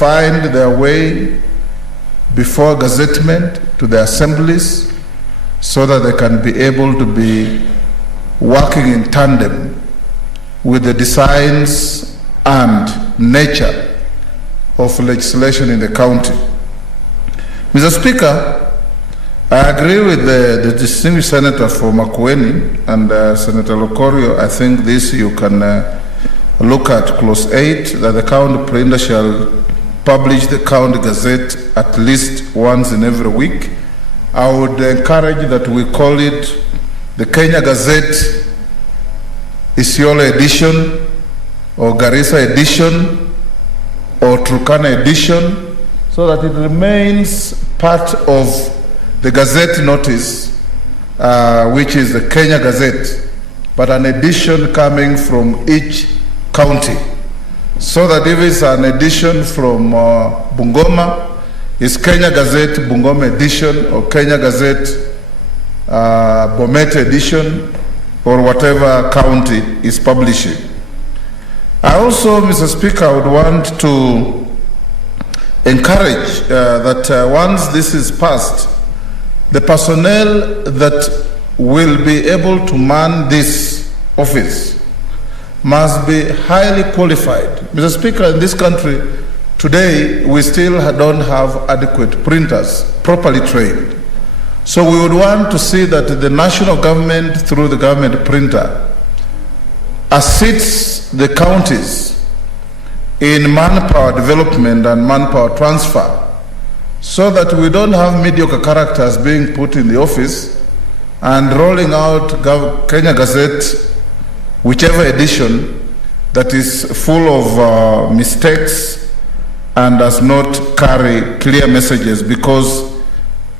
find their way before gazettement to the assemblies so that they can be able to be working in tandem with the designs and nature of legislation in the county. Mr. Speaker, I agree with the distinguished Senator for Makueni and Senator Lokorio. I think this you can look at clause 8, that the county printer shall publish the county gazette at least once in every week. I would encourage that we call it the Kenya Gazette Isiolo edition, or Garissa edition, or Turkana edition, so that it remains part of the Gazette notice, which is the Kenya Gazette, but an edition coming from each county, so that if it's an edition from Bungoma, it's Kenya Gazette Bungoma edition, or Kenya Gazette Bomet edition, or whatever county is publishing. I also, Mr. Speaker, would want to encourage that once this is passed, the personnel that will be able to man this office must be highly qualified. Mr. Speaker, in this country today, we still don't have adequate printers, properly trained. So we would want to see that the national government, through the government printer, assists the counties in manpower development and manpower transfer, so that we don't have mediocre characters being put in the office and rolling out Kenya Gazette, whichever edition, that is full of mistakes and does not carry clear messages, because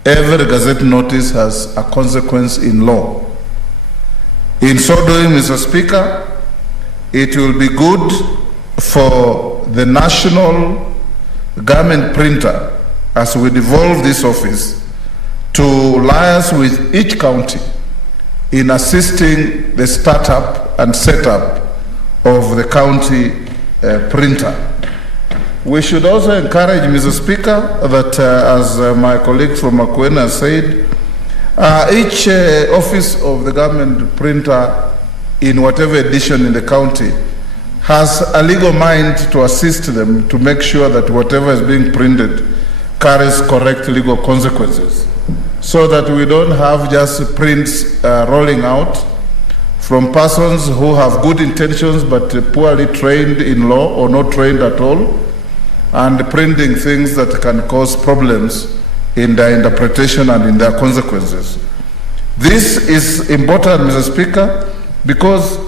every Gazette notice has a consequence in law. In so doing, Mr. Speaker, it will be good for the national government printer, as we devolve this office, to liaise with each county in assisting the startup and setup of the county printer. We should also encourage, Mr. Speaker, that as my colleague from Makueni said, each office of the government printer in whatever edition in the county has a legal mind to assist them to make sure that whatever is being printed carries correct legal consequences, so that we don't have just prints rolling out from persons who have good intentions but poorly trained in law or not trained at all, and printing things that can cause problems in their interpretation and in their consequences. This is important, Mr. Speaker, because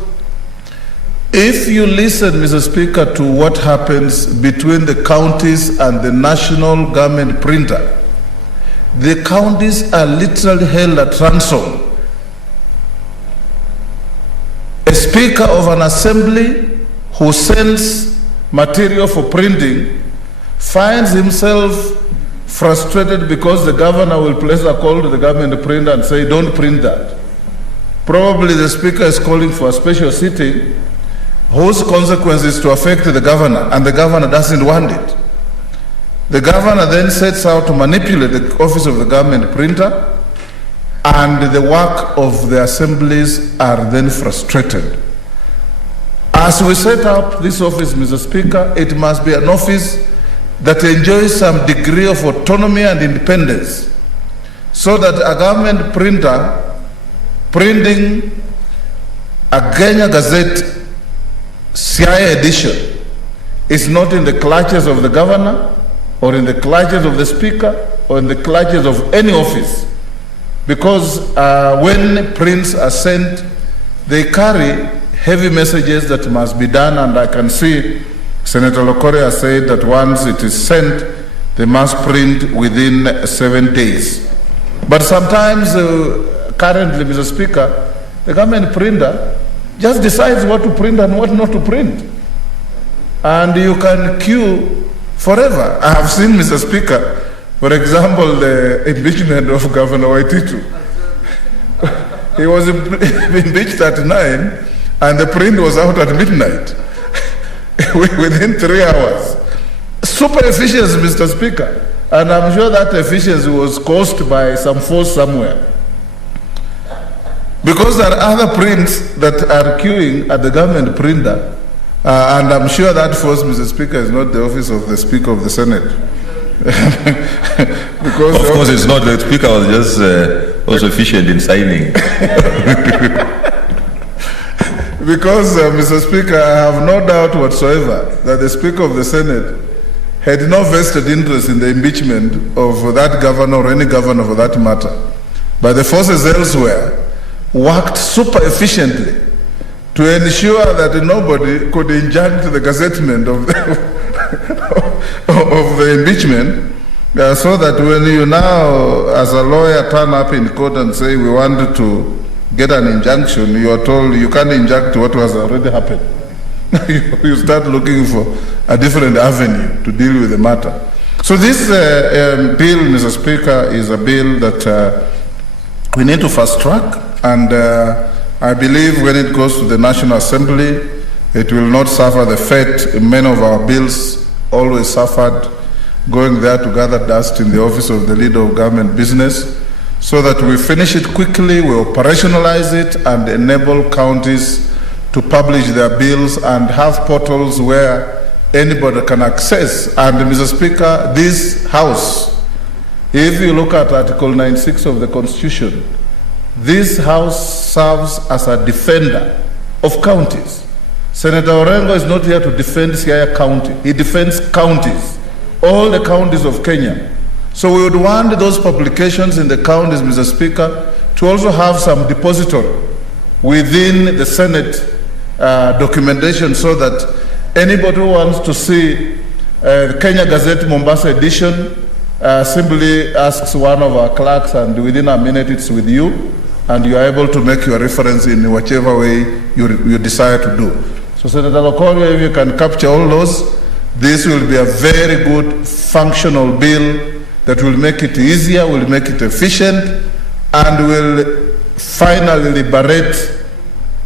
if you listen, Mr. Speaker, to what happens between the counties and the national government printer, the counties are literally held at ransom. A speaker of an assembly who sends material for printing finds himself frustrated because the governor will place a call to the government printer and say, don't print that. Probably the speaker is calling for a special sitting whose consequence is to affect the governor, and the governor doesn't want it. The governor then sets out to manipulate the office of the government printer, and the work of the assemblies are then frustrated. As we set up this office, Mr. Speaker, it must be an office that enjoys some degree of autonomy and independence, so that a government printer printing a Kenya Gazette CI edition is not in the clutches of the governor, or in the clutches of the speaker, or in the clutches of any office. Because when prints are sent, they carry heavy messages that must be done, and I can see Senator Lokoria said that once it is sent, they must print within 7 days. But sometimes, currently, Mr. Speaker, the government printer just decides what to print and what not to print. And you can queue forever. I have seen, Mr. Speaker, for example, the impeachment of Governor Waititu. He was impeached at 9, and the print was out at midnight. Within 3 hours. super efficiency, Mr. Speaker. And I'm sure that efficiency was caused by some force somewhere. Because there are other prints that are queuing at the government printer, and I'm sure that force, Mr. Speaker, is not the office of the Speaker of the Senate. Because of course, it's not. The Speaker was just also efficient in signing. Because, Mr. Speaker, I have no doubt whatsoever that the Speaker of the Senate had no vested interest in the impeachment of that governor or any governor for that matter. But the forces elsewhere worked super efficiently to ensure that nobody could injunct the gazettement of the impeachment, so that when you now, as a lawyer, turn up in court and say we wanted to get an injunction, you are told you can't injunct what has already happened. You start looking for a different avenue to deal with the matter. So this bill, Mr. Speaker, is a bill that we need to fast track, and I believe when it goes to the National Assembly, it will not suffer the fate many of our bills always suffered, going there to gather dust in the office of the leader of government business, so that we finish it quickly, we operationalize it, and enable counties to publish their bills and have portals where anybody can access. And Mr. Speaker, this House, if you look at Article 96 of the Constitution, this House serves as a defender of counties. Senator Orengo is not here to defend Siaya County. He defends counties, all the counties of Kenya. So we would want those publications in the counties, Mr. Speaker, to also have some depository within the Senate documentation, so that anybody who wants to see Kenya Gazette Mombasa edition simply asks one of our clerks, and within a minute it's with you, and you are able to make your reference in whichever way you desire to do. So Senator Lokoria, if you can capture all those, this will be a very good functional bill that will make it easier, will make it efficient, and will finally liberate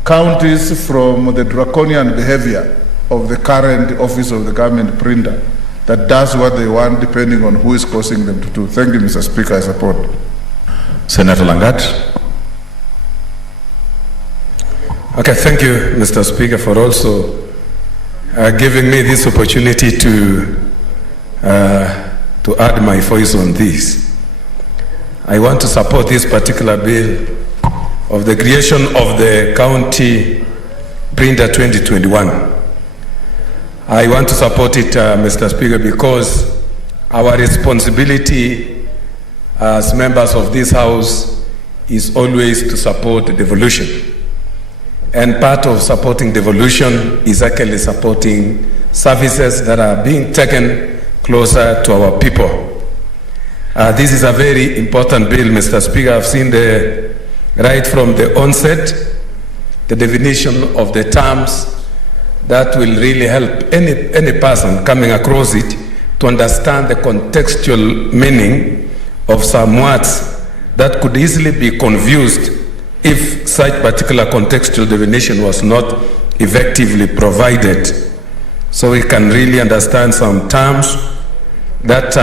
counties from the draconian behavior of the current office of the government printer that does what they want depending on who is causing them to do. Thank you, Mr. Speaker. I support. Senator Langat. Okay, thank you, Mr. Speaker, for also giving me this opportunity to add my voice on this. I want to support this particular bill of the creation of the County Printer 2021. I want to support it, Mr. Speaker, because our responsibility as members of this House is always to support devolution. And part of supporting devolution is actually supporting services that are being taken closer to our people. This is a very important bill, Mr. Speaker. I've seen right from the onset, the definition of the terms that will really help any person coming across it to understand the contextual meaning of some words that could easily be confused if such particular contextual definition was not effectively provided. So we can really understand some terms that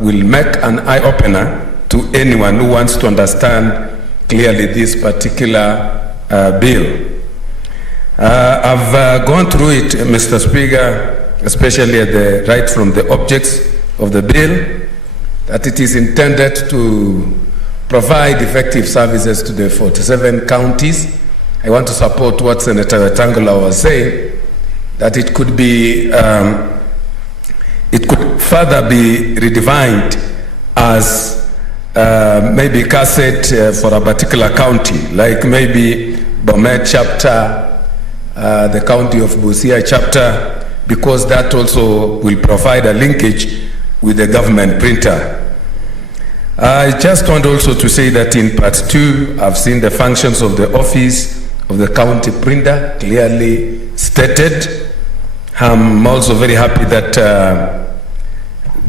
will make an eye-opener to anyone who wants to understand clearly this particular bill. I've gone through it, Mr. Speaker, especially right from the objects of the bill, that it is intended to provide effective services to the 47 counties. I want to support what Senator Wetangula was saying, that it could be, it could further be redefined as maybe cassette for a particular county, like maybe Bomet chapter, the county of Busia chapter, because that also will provide a linkage with the government printer. I just want also to say that in part 2, I've seen the functions of the office of the county printer clearly stated. I'm also very happy that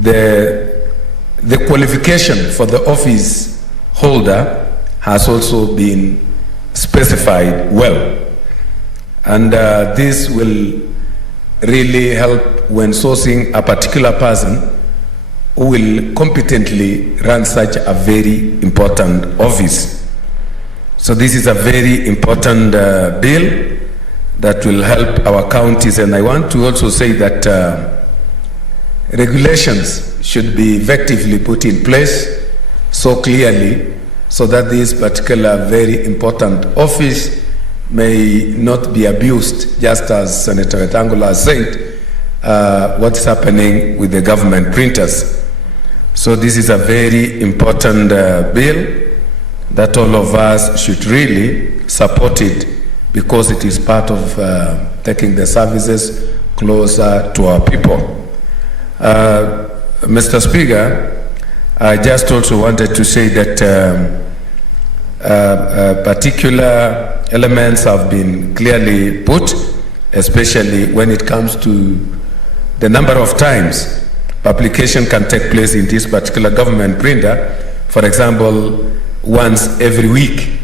the qualification for the office holder has also been specified well. And this will really help when sourcing a particular person who will competently run such a very important office. So this is a very important bill that will help our counties, and I want to also say that regulations should be effectively put in place so clearly so that this particular very important office may not be abused, just as Senator Wetangula has said, what's happening with the government printers. So this is a very important bill that all of us should really support it, because it is part of taking the services closer to our people. Mr. Speaker, I just also wanted to say that particular elements have been clearly put, especially when it comes to the number of times publication can take place in this particular government printer, for example, once every week.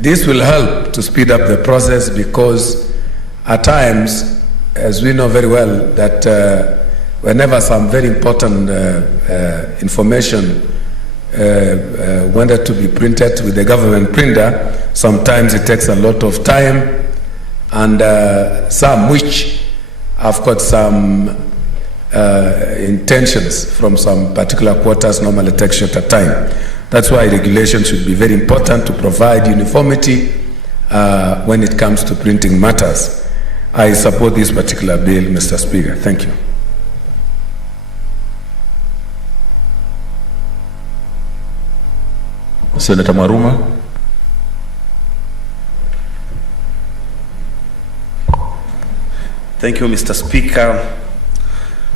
This will help to speed up the process, because at times, as we know very well, that whenever some very important information wanted to be printed with the government printer, sometimes it takes a lot of time, and some which have got some intentions from some particular quarters normally take shorter time. That's why regulation should be very important to provide uniformity when it comes to printing matters. I support this particular bill, Mr. Speaker. Thank you. Senator Maruma. Thank you, Mr. Speaker,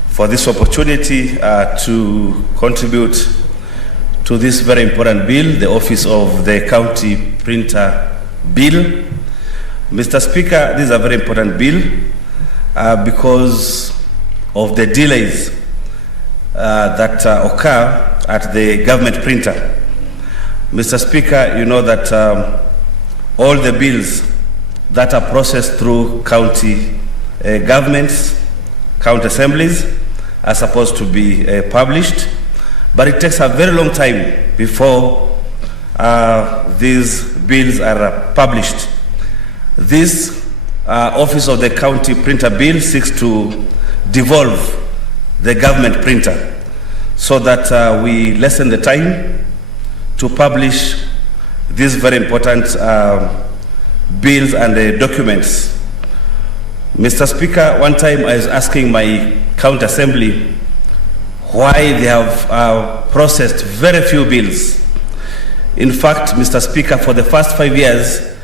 for this opportunity to contribute to this very important bill, the Office of the County Printer Bill. Mr. Speaker, this is a very important bill because of the delays that occur at the government printer. Mr. Speaker, you know that all the bills that are processed through county governments, county assemblies, are supposed to be published, but it takes a very long time before these bills are published. This Office of the County Printer Bill seeks to devolve the government printer so that we lessen the time to publish these very important bills and documents. Mr. Speaker, one time I was asking my county assembly why they have processed very few bills. In fact, Mr. Speaker, for the first 5 years,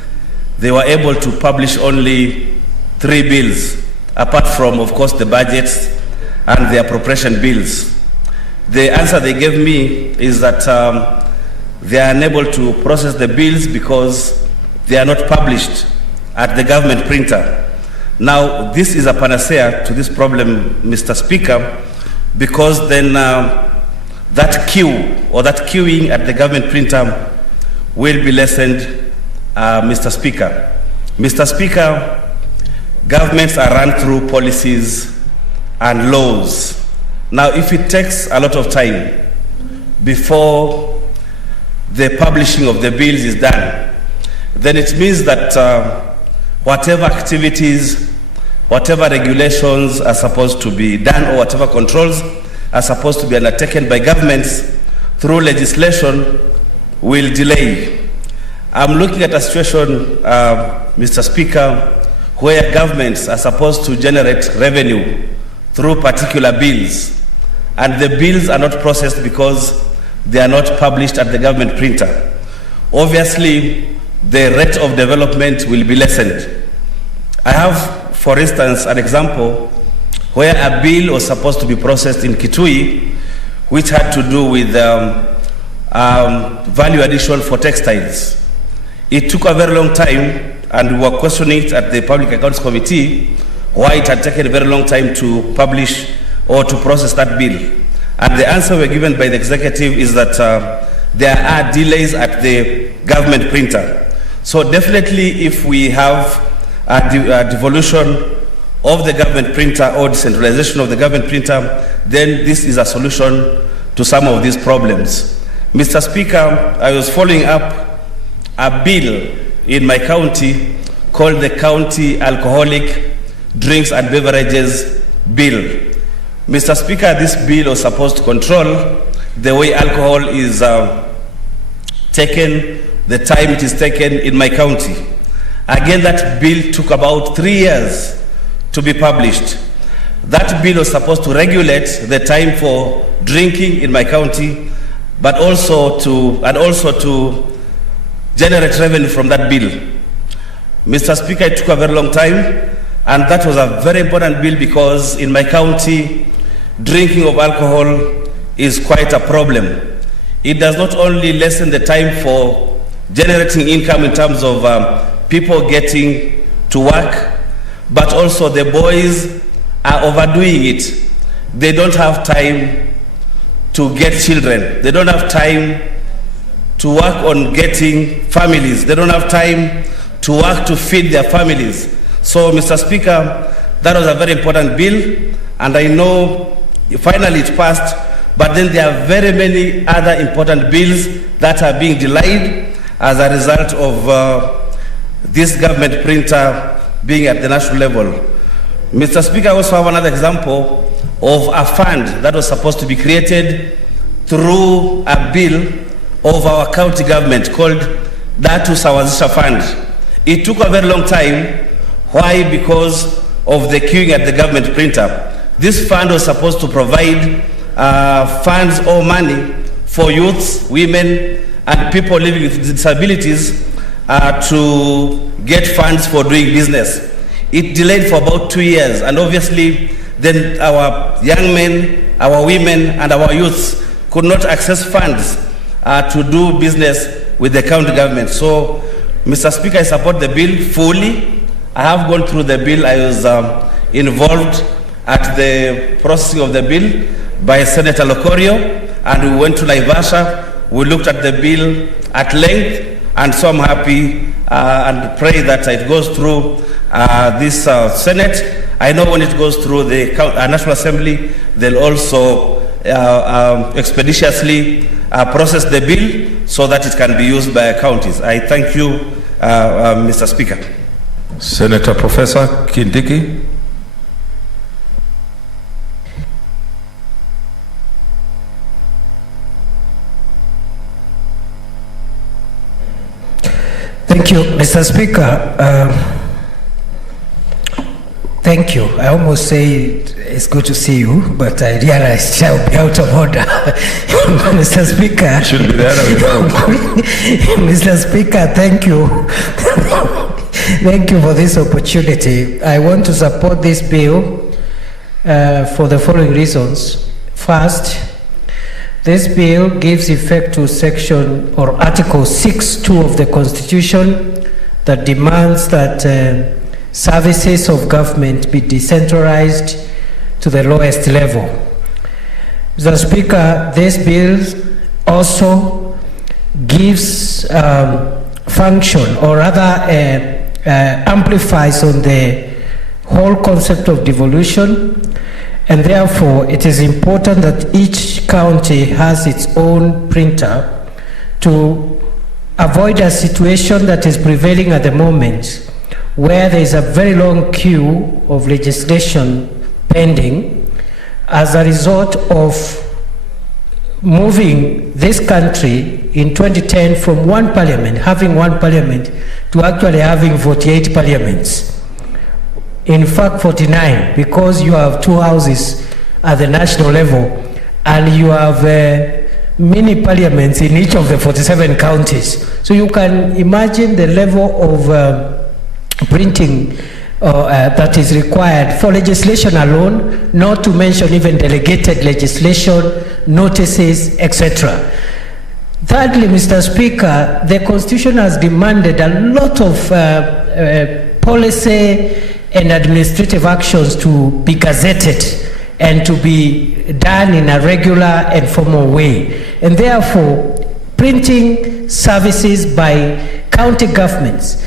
they were able to publish only 3 bills, apart from, of course, the budgets and the appropriation bills. The answer they gave me is that they are unable to process the bills because they are not published at the government printer. Now, this is a panacea to this problem, Mr. Speaker, because then that queue or that queuing at the government printer will be lessened, Mr. Speaker. Mr. Speaker, governments are run through policies and laws. Now, if it takes a lot of time before the publishing of the bills is done, then it means that whatever activities, whatever regulations are supposed to be done, or whatever controls are supposed to be undertaken by governments through legislation will delay. I'm looking at a situation, Mr. Speaker, where governments are supposed to generate revenue through particular bills, and the bills are not processed because they are not published at the government printer. Obviously, the rate of development will be lessened. I have, for instance, an example where a bill was supposed to be processed in Kitui, which had to do with value addition for textiles. It took a very long time, and we were questioning it at the Public Accounts Committee why it had taken a very long time to publish or to process that bill. And the answer we were given by the executive is that there are delays at the government printer. So definitely, if we have a devolution of the government printer or decentralization of the government printer, then this is a solution to some of these problems. Mr. Speaker, I was following up a bill in my county called the County Alcoholic Drinks and Beverages Bill. Mr. Speaker, this bill was supposed to control the way alcohol is taken, the time it is taken in my county. Again, that bill took about 3 years to be published. That bill was supposed to regulate the time for drinking in my county, but also to generate revenue from that bill. Mr. Speaker, it took a very long time, and that was a very important bill because in my county, drinking of alcohol is quite a problem. It does not only lessen the time for generating income in terms of people getting to work, but also the boys are overdoing it. They don't have time to get children. They don't have time to work on getting families. They don't have time to work to feed their families. So, Mr. Speaker, that was a very important bill, and I know finally it passed, but then there are very many other important bills that are being delayed as a result of this government printer being at the national level. Mr. Speaker, I also have another example of a fund that was supposed to be created through a bill of our county government called Datu Sawazisha Fund. It took a very long time. Why? Because of the queuing at the government printer. This fund was supposed to provide funds or money for youths, women, and people living with disabilities to get funds for doing business. It delayed for about 2 years, and obviously then our young men, our women, and our youths could not access funds to do business with the county government. So, Mr. Speaker, I support the bill fully. I have gone through the bill. I was involved at the processing of the bill by Senator Locorio, and we went to Naivasha. We looked at the bill at length, and so I'm happy and pray that it goes through this Senate. I know when it goes through the National Assembly, they'll also expeditiously process the bill so that it can be used by counties. I thank you, Mr. Speaker. Senator Professor Kindiki. Thank you, Mr. Speaker. Thank you. I almost said it's good to see you, but I realized I'll be out of order. Mr. Speaker. Should be there. Mr. Speaker, thank you. Thank you for this opportunity. I want to support this bill for the following reasons. First, this bill gives effect to section or Article 6(2) of the Constitution that demands that services of government be decentralized to the lowest level. Mr. Speaker, this bill also gives function, or rather amplifies on the whole concept of devolution, and therefore it is important that each county has its own printer to avoid a situation that is prevailing at the moment, where there is a very long queue of legislation pending as a result of moving this country in 2010 from one parliament, having one parliament, to actually having 48 parliaments. In fact, 49, because you have two houses at the national level and you have mini parliaments in each of the 47 counties. So you can imagine the level of printing that is required for legislation alone, not to mention even delegated legislation, notices, etc. Thirdly, Mr. Speaker, the Constitution has demanded a lot of policy and administrative actions to be gazetted and to be done in a regular and formal way. And therefore, printing services by county governments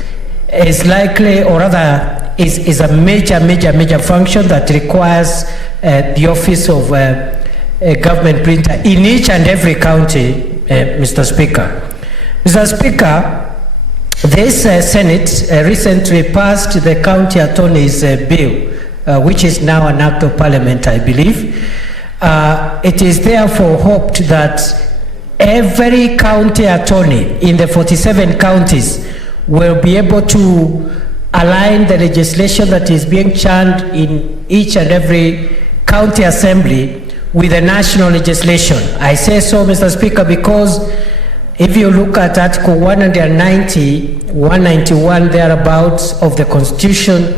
is likely, or rather is a major function that requires the office of a government printer in each and every county, Mr. Speaker. Mr. Speaker, this Senate recently passed the county attorney's bill, which is now an act of parliament, I believe. It is therefore hoped that every county attorney in the 47 counties will be able to align the legislation that is being churned in each and every county assembly with the national legislation. I say so, Mr. Speaker, because if you look at Article 190, 191, thereabouts of the Constitution,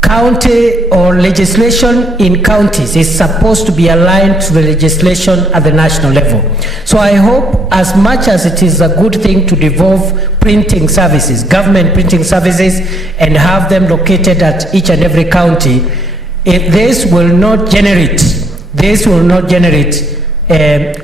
county or legislation in counties is supposed to be aligned to the legislation at the national level. So I hope, as much as it is a good thing to devolve printing services, government printing services, and have them located at each and every county, this will not generate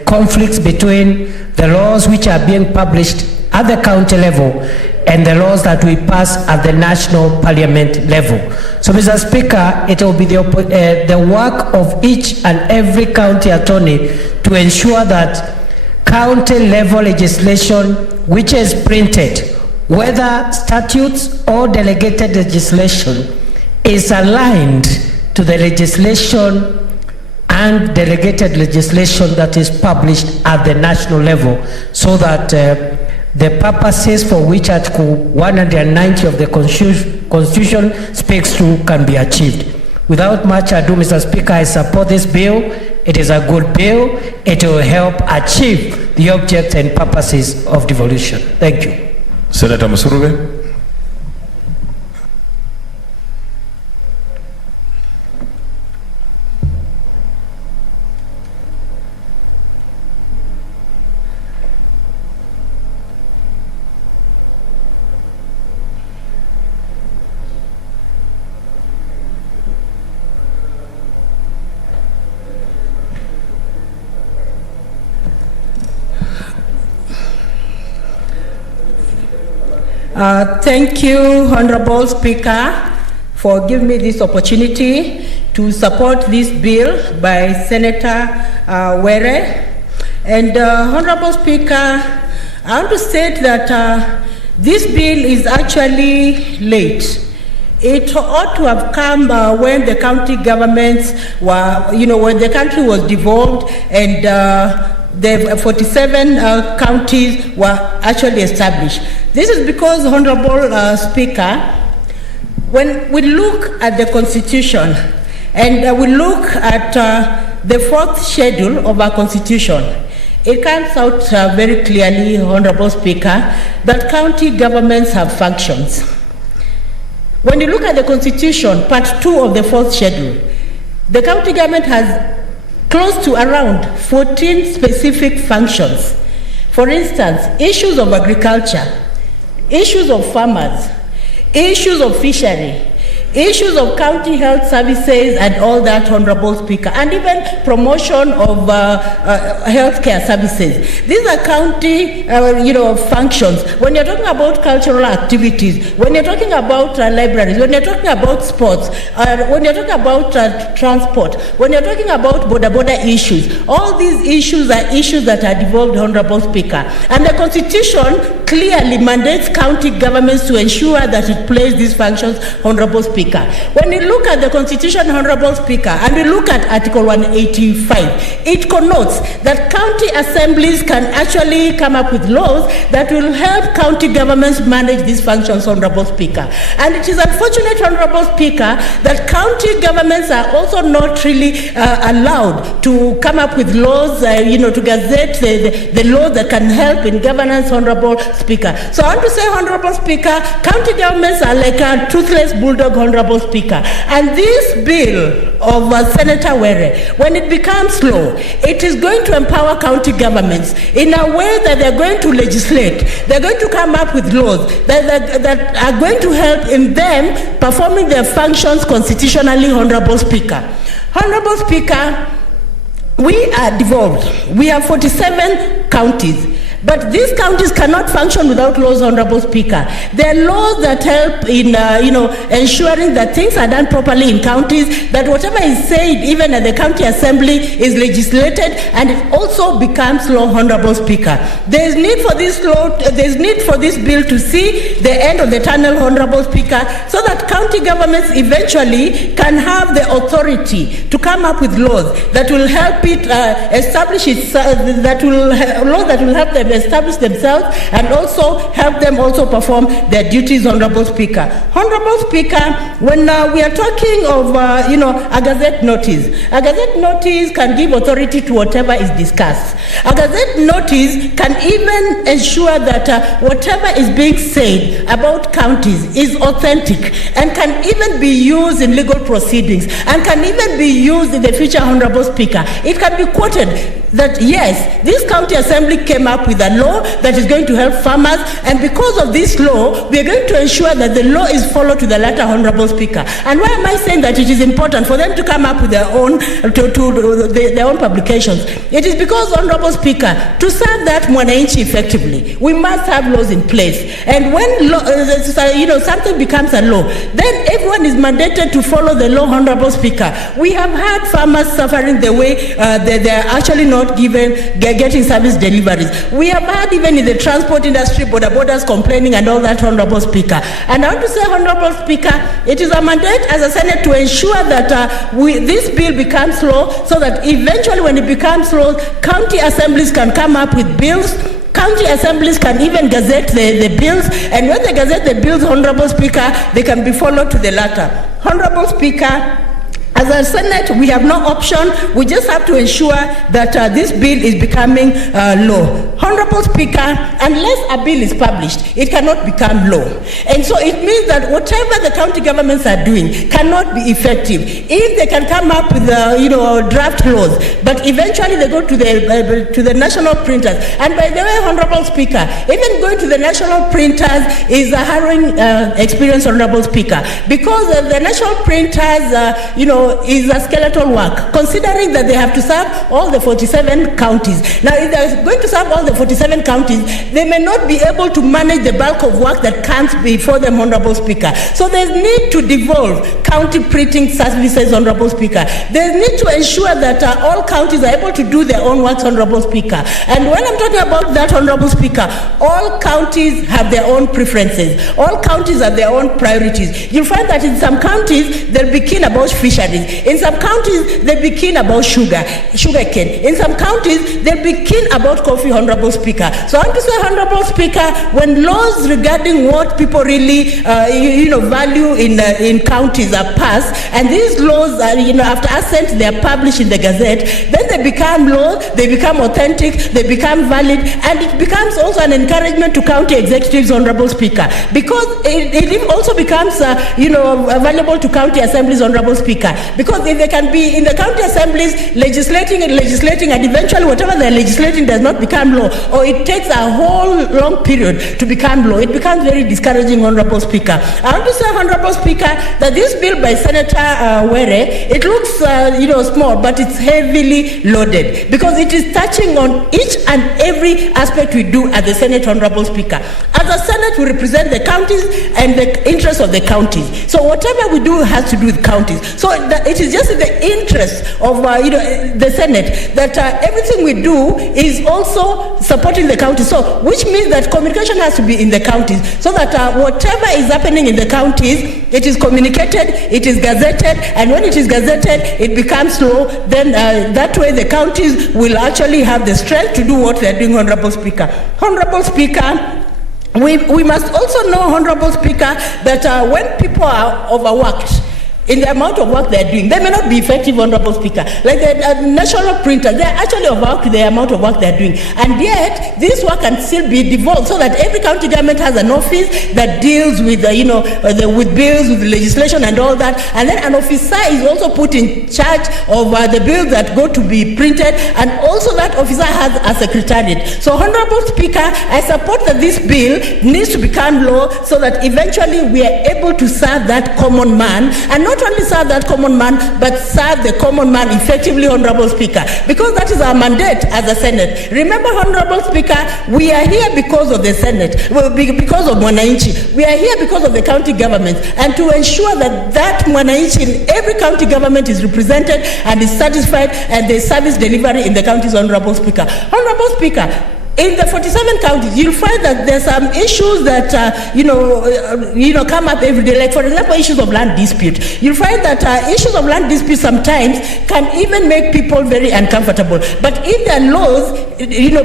conflicts between the laws which are being published at the county level and the laws that we pass at the national parliament level. So, Mr. Speaker, it will be the work of each and every county attorney to ensure that county level legislation which is printed, whether statutes or delegated legislation, is aligned to the legislation and delegated legislation that is published at the national level, so that the purposes for which Article 190 of the Constitution speaks to can be achieved. Without much ado, Mr. Speaker, I support this bill. It is a good bill. It will help achieve the objects and purposes of devolution. Thank you. Senator Musuruge. Thank you, Honorable Speaker, for giving me this opportunity to support this bill by Senator Were. And Honorable Speaker, I want to state that this bill is actually late. It ought to have come when the county governments were, when the country was devolved and the 47 counties were actually established. This is because, Honorable Speaker, when we look at the Constitution and we look at the fourth schedule of our Constitution, it comes out very clearly, Honorable Speaker, that county governments have functions. When you look at the Constitution, Part 2 of the fourth schedule, the county government has close to around 14 specific functions. For instance, issues of agriculture, issues of farmers, issues of fishery, issues of county health services and all that, Honorable Speaker, and even promotion of healthcare services. These are county, functions. When you're talking about cultural activities, when you're talking about libraries, when you're talking about sports, when you're talking about transport, when you're talking about border issues, all these issues are issues that are devolved, Honorable Speaker. And the Constitution clearly mandates county governments to ensure that it plays these functions, Honorable Speaker. When you look at the Constitution, Honorable Speaker, and we look at Article 185, it connotes that county assemblies can actually come up with laws that will help county governments manage these functions, Honorable Speaker. And it is unfortunate, Honorable Speaker, that county governments are also not really allowed to come up with laws, to gazette the laws that can help in governance, Honorable Speaker. So I want to say, Honorable Speaker, county governments are like a toothless bulldog, Honorable Speaker. And this bill of Senator Were, when it becomes law, it is going to empower county governments in a way that they're going to legislate. They're going to come up with laws that are going to help in them performing their functions constitutionally, Honorable Speaker. Honorable Speaker, we are devolved. We have 47 counties. But these counties cannot function without laws, Honorable Speaker. There are laws that help in, ensuring that things are done properly in counties, that whatever is said, even at the county assembly, is legislated, and it also becomes law, Honorable Speaker. There is need for this law, there is need for this bill to see the end of the tunnel, Honorable Speaker, so that county governments eventually can have the authority to come up with laws that will help it establish its, laws that will help them establish themselves and also help them also perform their duties, Honorable Speaker. Honorable Speaker, when we are talking of, a gazette notice can give authority to whatever is discussed. A gazette notice can even ensure that whatever is being said about counties is authentic and can even be used in legal proceedings and can even be used in the future, Honorable Speaker. It can be quoted that yes, this county assembly came up with a law that is going to help farmers, and because of this law, we are going to ensure that the law is followed to the letter, Honorable Speaker. And why am I saying that it is important for them to come up with their own, their own publications? It is because, Honorable Speaker, to serve that mwananchi effectively, we must have laws in place. And when something becomes a law, then everyone is mandated to follow the law, Honorable Speaker. We have had farmers suffering the way they are actually not getting service deliveries. We have had even in the transport industry, borders complaining and all that, Honorable Speaker. And I want to say, Honorable Speaker, it is a mandate as a Senate to ensure that this bill becomes law, so that eventually when it becomes law, county assemblies can come up with bills. County assemblies can even gazette the bills, and when they gazette the bills, Honorable Speaker, they can be followed to the letter. Honorable Speaker, as a Senate, we have no option. We just have to ensure that this bill is becoming law. Honorable Speaker, unless a bill is published, it cannot become law. And so it means that whatever the county governments are doing cannot be effective. If they can come up with, draft laws, but eventually they go to the national printers. And by the way, Honorable Speaker, even going to the national printers is a harrowing experience, Honorable Speaker, because the national printers, is a skeletal work, considering that they have to serve all the 47 counties. Now, if they're going to serve all the 47 counties, they may not be able to manage the bulk of work that comes before them, Honorable Speaker. So there's need to devolve county printing services, Honorable Speaker. There's need to ensure that all counties are able to do their own works, Honorable Speaker. And when I'm talking about that, Honorable Speaker, all counties have their own preferences. All counties have their own priorities. You'll find that in some counties, they'll be keen about fisheries. In some counties, they'll be keen about sugarcane. In some counties, they'll be keen about coffee, Honorable Speaker. So I want to say, Honorable Speaker, when laws regarding what people really, value in counties are passed, and these laws are, after assent, they are published in the Gazette, then they become law, they become authentic, they become valid, and it becomes also an encouragement to county executives, Honorable Speaker, because it also becomes, valuable to county assemblies, Honorable Speaker. Because if they can be in the county assemblies legislating, and eventually whatever they're legislating does not become law, or it takes a whole long period to become law, it becomes very discouraging, Honorable Speaker. I want to say, Honorable Speaker, that this bill by Senator Were, it looks, small, but it's heavily loaded, because it is touching on each and every aspect we do at the Senate, Honorable Speaker. As a Senate, we represent the counties and the interests of the counties. So whatever we do has to do with counties. So it is just in the interest of the Senate that everything we do is also supporting the counties. So which means that communication has to be in the counties, so that whatever is happening in the counties, it is communicated, it is gazetted, and when it is gazetted, it becomes law. Then that way the counties will actually have the strength to do what they are doing, Honorable Speaker. Honorable Speaker, we must also know, Honorable Speaker, that when people are overworked in the amount of work they're doing, they may not be effective, Honorable Speaker. Like the national printers, they're actually overworked with the amount of work they're doing. And yet, this work can still be devolved, so that every county government has an office that deals with, with bills, with legislation and all that. And then an officer is also put in charge of the bills that go to be printed, and also that officer has a secretariat. So, Honorable Speaker, I support that this bill needs to become law, so that eventually we are able to serve that common man, and not not only serve that common man, but serve the common man effectively, Honorable Speaker, because that is our mandate as a Senate. Remember, Honorable Speaker, we are here because of the Senate, because of Mwananchi. We are here because of the county government, and to ensure that that Mwananchi in every county government is represented and is satisfied, and the service delivery in the counties, Honorable Speaker. Honorable Speaker, in the 47 counties, you'll find that there's some issues that come up every day. Like, for example, issues of land dispute. You'll find that issues of land dispute sometimes can even make people very uncomfortable. But if there are laws,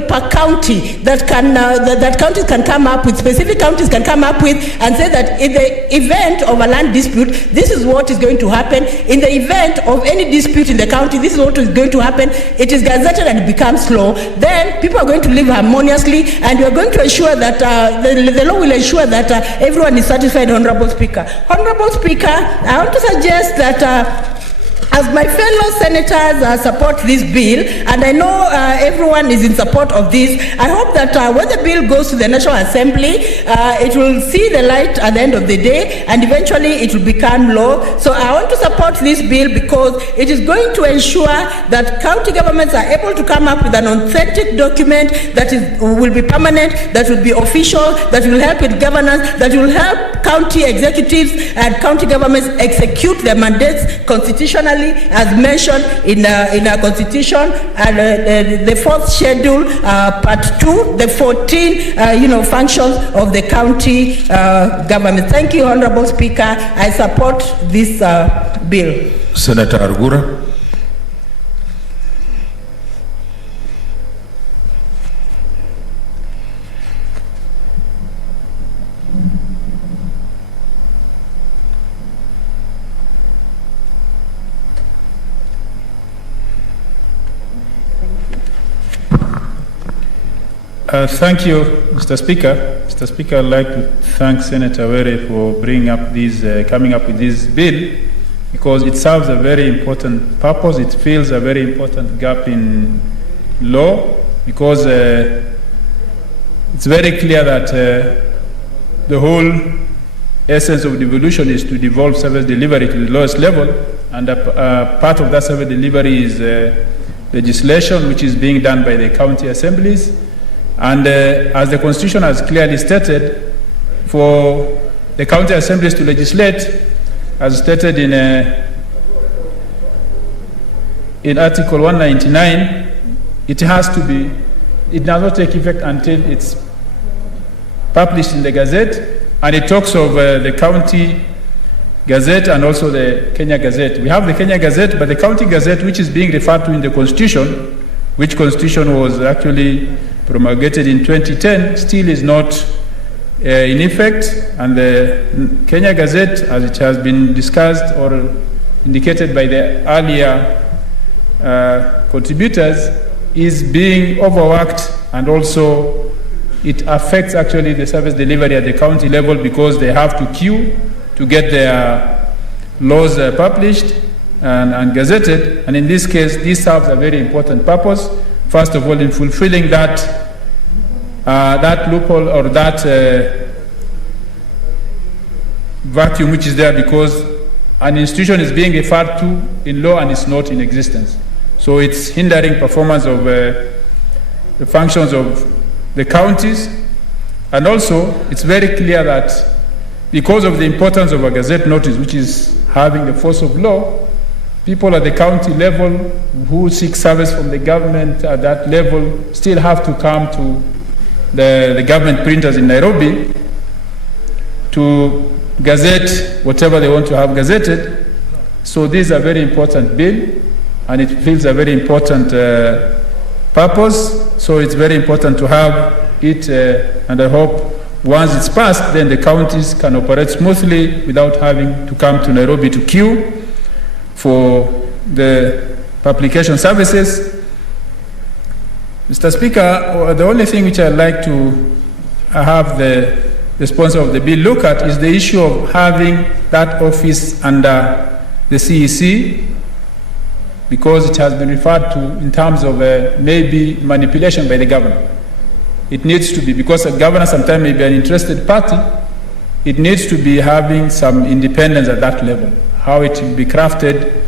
per county that counties can come up with, specific counties can come up with, and say that in the event of a land dispute, this is what is going to happen. In the event of any dispute in the county, this is what is going to happen. It is gazetted and it becomes law. Then people are going to live harmoniously, and we are going to ensure that the law will ensure that everyone is satisfied, Honorable Speaker. Honorable Speaker, I want to suggest that as my fellow senators support this bill, and I know everyone is in support of this, I hope that when the bill goes to the National Assembly, it will see the light at the end of the day, and eventually it will become law. So I want to support this bill because it is going to ensure that county governments are able to come up with an authentic document that will be permanent, that will be official, that will help with governance, that will help county executives and county governments execute their mandates constitutionally, as mentioned in our constitution, and the fourth schedule, part 2, the 14 functions of the county government. Thank you, Honorable Speaker. I support this bill. Senator Argura. Thank you, Mr. Speaker. Mr. Speaker, I'd like to thank Senator Were for bringing up coming up with this bill, because it serves a very important purpose. It fills a very important gap in law, because it's very clear that the whole essence of devolution is to devolve service delivery to the lowest level, and part of that service delivery is legislation which is being done by the county assemblies. And as the Constitution has clearly stated, for the county assemblies to legislate, as stated in Article 199, it does not take effect until it's published in the Gazette, and it talks of the County Gazette and also the Kenya Gazette. We have the Kenya Gazette, but the County Gazette, which is being referred to in the Constitution, which Constitution was actually promulgated in 2010, still is not in effect, and the Kenya Gazette, as it has been discussed or indicated by the earlier contributors, is being overworked, and also it affects actually the service delivery at the county level, because they have to queue to get their laws published and gazetted. And in this case, this serves a very important purpose. First of all, in fulfilling that loophole or that vacuum which is there, because an institution is being referred to in law and it's not in existence. So it's hindering performance of the functions of the counties. And also, it's very clear that because of the importance of a gazette notice, which is having the force of law, people at the county level who seek service from the government at that level still have to come to the government printers in Nairobi to gazette whatever they want to have gazetted. So this is a very important bill, and it fills a very important purpose. So it's very important to have it, and I hope once it's passed, then the counties can operate smoothly without having to come to Nairobi to queue for the publication services. Mr. Speaker, the only thing which I'd like to have the sponsor of the bill look at is the issue of having that office under the CEC, because it has been referred to in terms of maybe manipulation by the governor. It needs to be, because a governor sometimes may be an interested party, it needs to be having some independence at that level. how it will be crafted,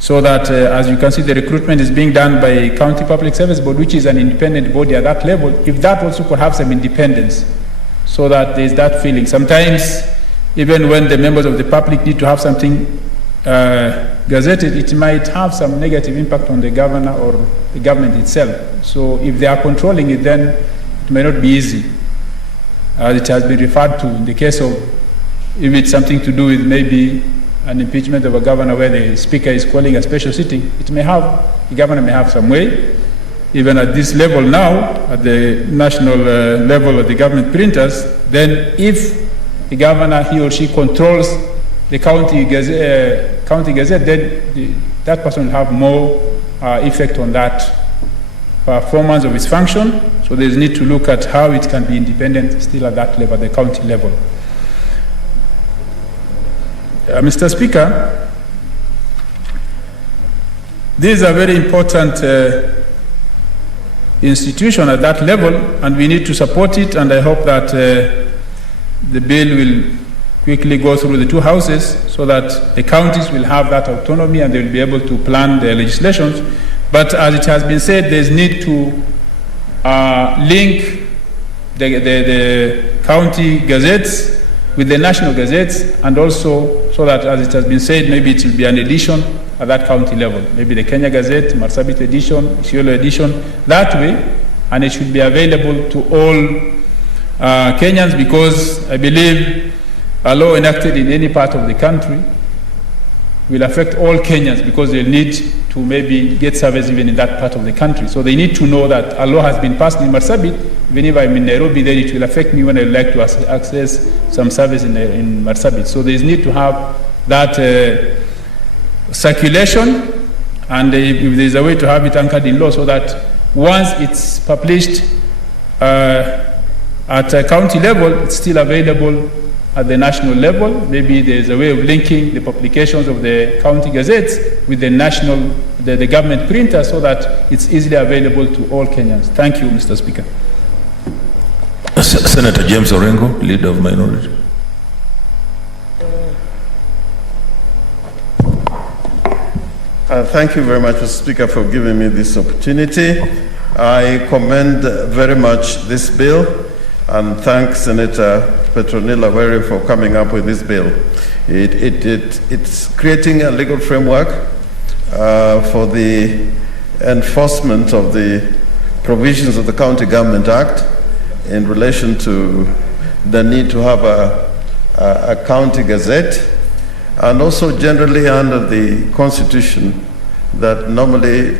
so that, as you can see, the recruitment is being done by County Public Service Board, which is an independent body at that level. If that also could have some independence, so that there's that feeling. Sometimes, even when the members of the public need to have something gazetted, it might have some negative impact on the governor or the government itself. So if they are controlling it, then it may not be easy. It has been referred to in the case of, if it's something to do with maybe an impeachment of a governor where the speaker is calling a special sitting, the governor may have some way. Even at this level now, at the national level of the government printers, then if the governor, he or she controls the county gazette, then that person will have more effect on that performance of its function. So there's need to look at how it can be independent still at that level, the county level. Mr. Speaker, this is a very important institution at that level, and we need to support it, and I hope that the bill will quickly go through the two houses so that the counties will have that autonomy and they will be able to plan their legislations. But as it has been said, there's need to link the county gazettes with the national gazettes, and also so that, as it has been said, maybe it will be an edition at that county level. Maybe the Kenya Gazette, Marsabit edition, Isiolo edition, that way, and it should be available to all Kenyans, because I believe a law enacted in any part of the country will affect all Kenyans, because they'll need to maybe get service even in that part of the country. So they need to know that a law has been passed in Marsabit. Even if I'm in Nairobi, then it will affect me when I would like to access some service in Marsabit. So there's need to have that circulation, and if there's a way to have it anchored in law, so that once it's published at a county level, it's still available at the national level. Maybe there's a way of linking the publications of the county gazettes with the national, the government printer, so that it's easily available to all Kenyans. Thank you, Mr. Speaker. Senator James Orengo, Leader of Minority. Thank you very much, Mr. Speaker, for giving me this opportunity. I commend very much this bill and thank Senator Petronilla Were for coming up with this bill. It's creating a legal framework for the enforcement of the provisions of the County Government Act in relation to the need to have a county gazette, and also generally under the Constitution that normally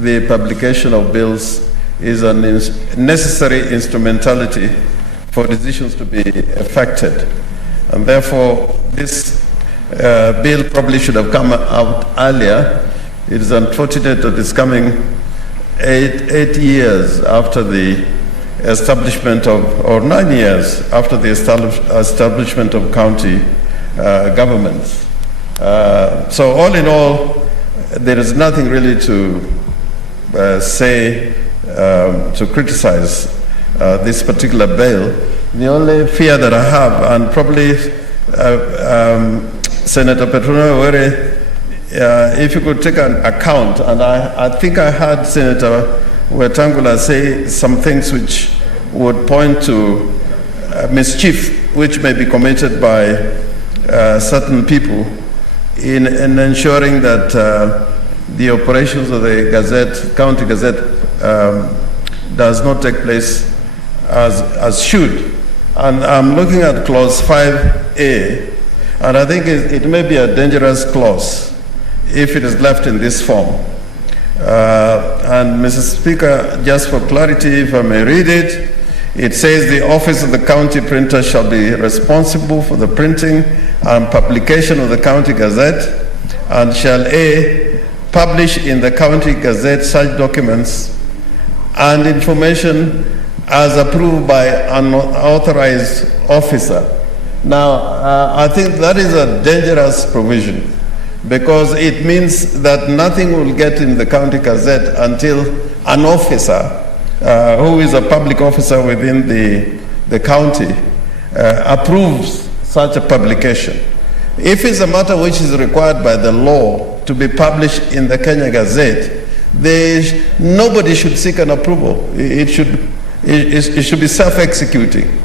the publication of bills is a necessary instrumentality for decisions to be effected. And therefore, this bill probably should have come out earlier. It is unfortunate that it's coming eight years after the establishment of, or 9 years after the establishment of county governments. So all in all, there is nothing really to say to criticize this particular bill. The only fear that I have, and probably Senator Petronilla Were, if you could take an account, and I think I heard Senator Wetangula say some things which would point to mischief which may be committed by certain people in ensuring that the operations of the Gazette, County Gazette, does not take place as should. And I'm looking at clause 5A, and I think it may be a dangerous clause if it is left in this form. And Mr. Speaker, just for clarity, if I may read it, it says the office of the county printer shall be responsible for the printing and publication of the county gazette, and shall A, publish in the county gazette such documents and information as approved by an authorized officer. Now, I think that is a dangerous provision, because it means that nothing will get in the county gazette until an officer who is a public officer within the county approves such a publication. If it's a matter which is required by the law to be published in the Kenya Gazette, nobody should seek an approval. It should be self-executing.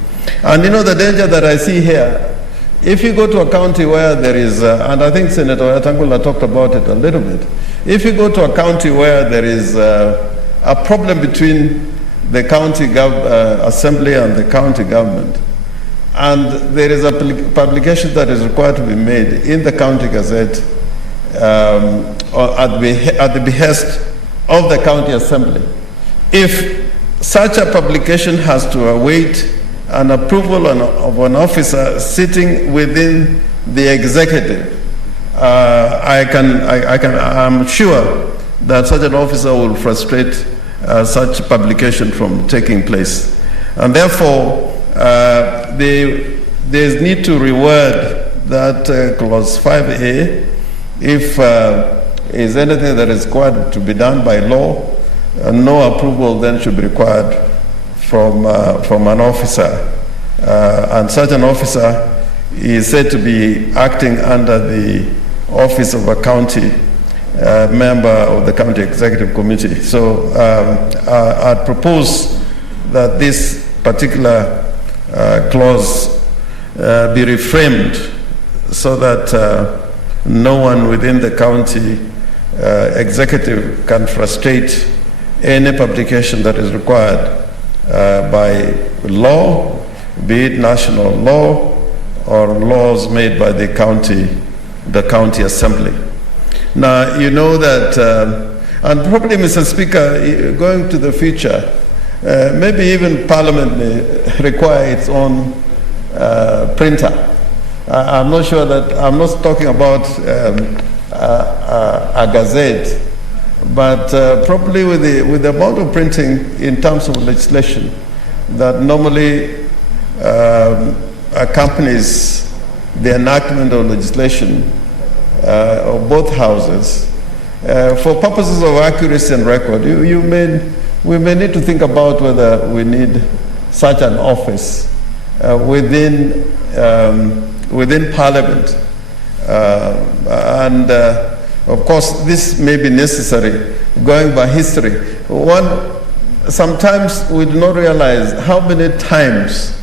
And you know the danger that I see here, if you go to a county where there is, and I think Senator Atangula talked about it a little bit, if you go to a county where there is a problem between the county assembly and the county government, and there is a publication that is required to be made in the county gazette at the behest of the county assembly. If such a publication has to await an approval of an officer sitting within the executive, I'm sure that such an officer will frustrate such publication from taking place. And therefore, there's need to reword that clause 5A. If is anything that is required to be done by law, no approval then should be required from an officer. And such an officer is said to be acting under the office of a county member of the county executive committee. So I'd propose that this particular clause be reframed so that no one within the county executive can frustrate any publication that is required by law, be it national law or laws made by the county assembly. Now, you know that, and probably, Mr. Speaker, going to the future, maybe even Parliament may require its own printer. I'm not sure that, I'm not talking about a gazette, but probably with the amount of printing in terms of legislation that normally accompanies the enactment of legislation of both houses, for purposes of accuracy and record, we may need to think about whether we need such an office within Parliament. Of course, this may be necessary going by history. Sometimes we do not realize how many times,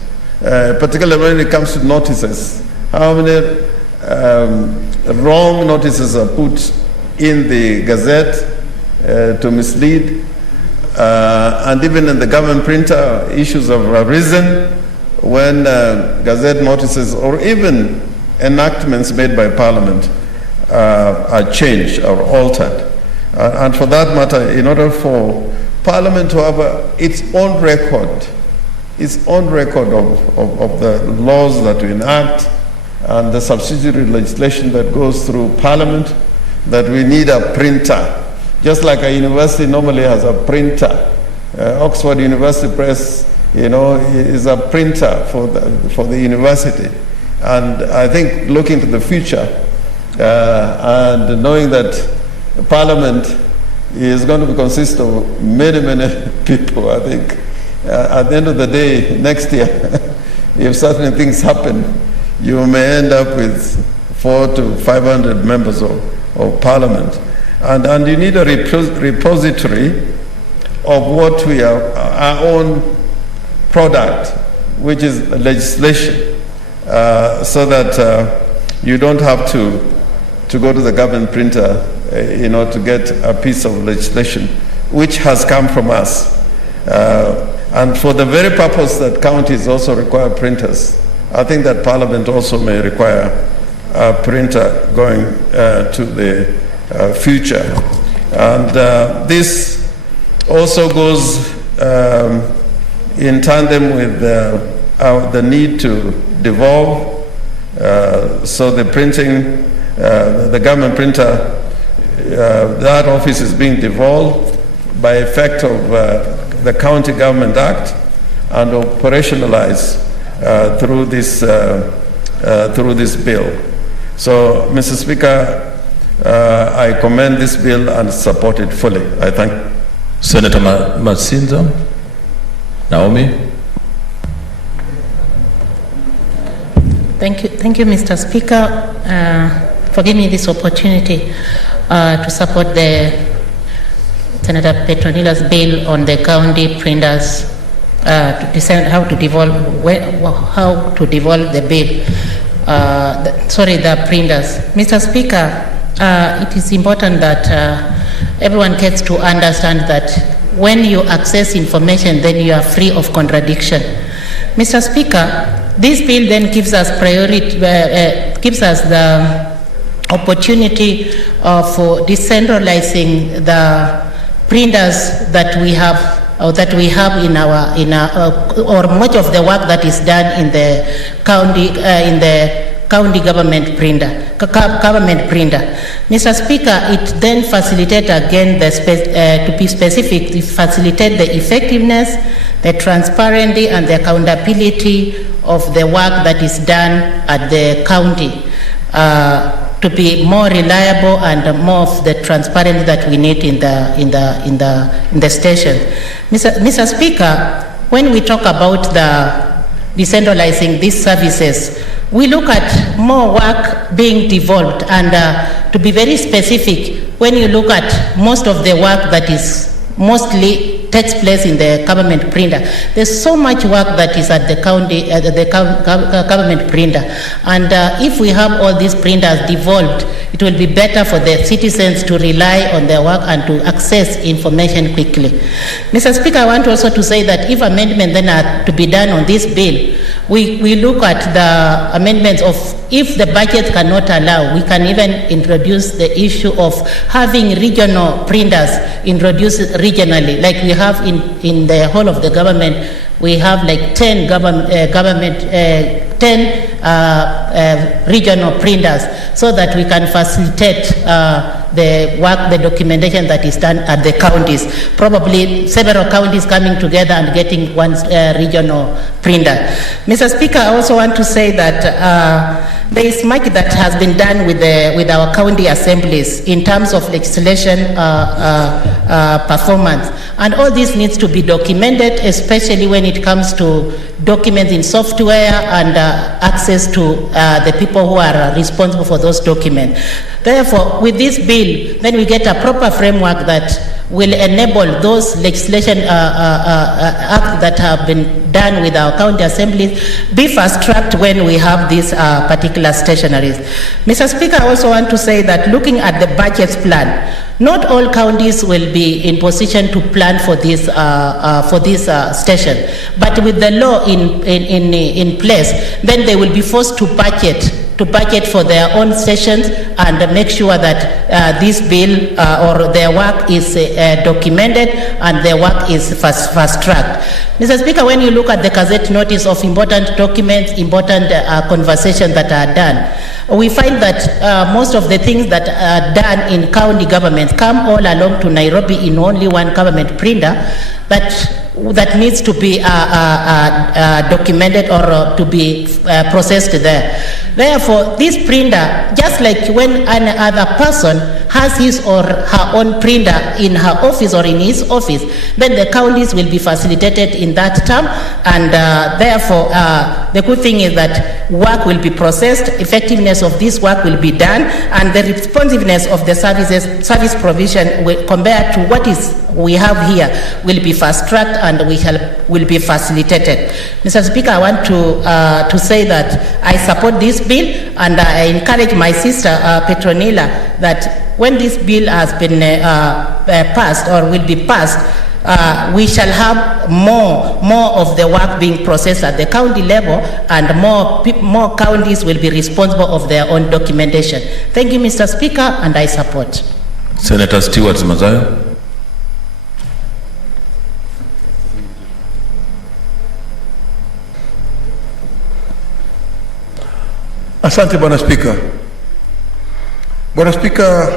particularly when it comes to notices, how many wrong notices are put in the Gazette to mislead, and even in the government printer, issues have arisen when Gazette notices or even enactments made by Parliament are changed or altered. And for that matter, in order for Parliament to have its own record of the laws that we enact and the subsidiary legislation that goes through Parliament, that we need a printer. Just like a university normally has a printer. Oxford University Press, is a printer for the university. And I think looking to the future and knowing that Parliament is going to consist of many, many people, I think at the end of the day, next year, if certain things happen, you may end up with 400 to 500 members of Parliament. And you need a repository of what we are, our own product, which is legislation, so that you don't have to go to the government printer, to get a piece of legislation, which has come from us. And for the very purpose that counties also require printers, I think that Parliament also may require a printer going to the future. And this also goes in tandem with the need to devolve. So the printing, the government printer, that office is being devolved by effect of the County Government Act and operationalized through this bill. So, Mr. Speaker, I commend this bill and support it fully. I thank you. Senator Masinza, Naomi. Thank you, Mr. Speaker, for giving me this opportunity to support the Senator Petronila's bill on the county printers to decide how to devolve the bill. The printers. Mr. Speaker, it is important that everyone gets to understand that when you access information, then you are free of contradiction. Mr. Speaker, this bill then gives us gives us the opportunity for decentralizing the printers that we have in or much of the work that is done in the county government printer. Mr. Speaker, it then facilitates again to be specific, it facilitates the effectiveness, the transparency and the accountability of the work that is done at the county to be more reliable and more of the transparency that we need in the station. Mr. Speaker, when we talk about the decentralizing these services, we look at more work being devolved, and to be very specific, when you look at most of the work that is mostly takes place in the government printer, there's so much work that is at the government printer, and if we have all these printers devolved, it will be better for the citizens to rely on their work and to access information quickly. Mr. Speaker, I want also to say that if amendments then are to be done on this bill, we look at the amendments of if the budget cannot allow, we can even introduce the issue of having regional printers introduced regionally, like we have in the whole of the government. We have like 10 regional printers, so that we can facilitate the work, the documentation that is done at the counties. Probably several counties coming together and getting one regional printer. Mr. Speaker, I also want to say that there is much that has been done with our county assemblies in terms of legislation performance, and all this needs to be documented, especially when it comes to documents in software and access to the people who are responsible for those documents. Therefore, with this bill, then we get a proper framework that will enable those legislation acts that have been done with our county assemblies be fast-tracked when we have these particular stationaries. Mr. Speaker, I also want to say that looking at the budget plan, not all counties will be in position to plan for this station, but with the law in place, then they will be forced to budget for their own sessions and make sure that this bill or their work is documented and their work is fast-tracked. Mr. Speaker, when you look at the Gazette notice of important documents, important conversations that are done, we find that most of the things that are done in county governments come all along to Nairobi in only one government printer that needs to be documented or to be processed there. Therefore, this printer, just like when another person has his or her own printer in her office or in his office, then the counties will be facilitated in that term, and therefore the good thing is that work will be processed, effectiveness of this work will be done, and the responsiveness of the service provision compared to what we have here will be fast-tracked and will be facilitated. Mr. Speaker, I want to say that I support this bill, and I encourage my sister Petronila that when this bill has been passed or will be passed, we shall have more of the work being processed at the county level, and more counties will be responsible of their own documentation. Thank you, Mr. Speaker, and I support. Senator Stewart Mazayo. Asante Bwana Spika. Bwana Spika,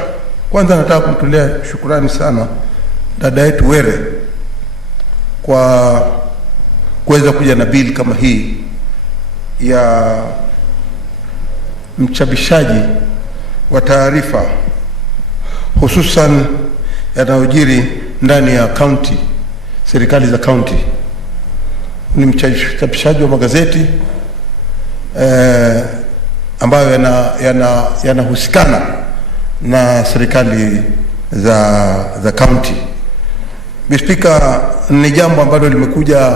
kwanza nataka kumtolea shukrani sana dada yetu Were kwa kuweza kuja na bili kama hii ya mchapishaji wa taarifa hususan yanayojiri ndani ya county, serikali za county. Ni mchapishaji wa magazeti ambayo yanahusikana na serikali za county. Mr. Speaker, ni jambo ambalo limekuja,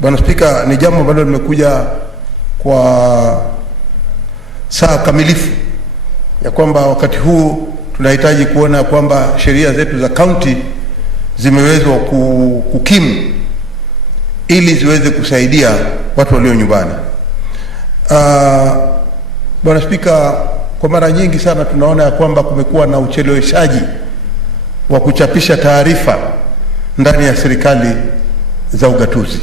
Bwana Speaker, ni jambo ambalo limekuja kwa saa kamilifu ya kwamba wakati huu tunahitaji kuona kwamba sheria zetu za county zimewezwa kukimu ili ziweze kusaidia watu walio nyumbani. Bwana Speaker, kwa mara nyingi sana tunaona ya kwamba kumekuwa na ucheleweshaji wa kuchapisha taarifa ndani ya serikali za ugatuzi.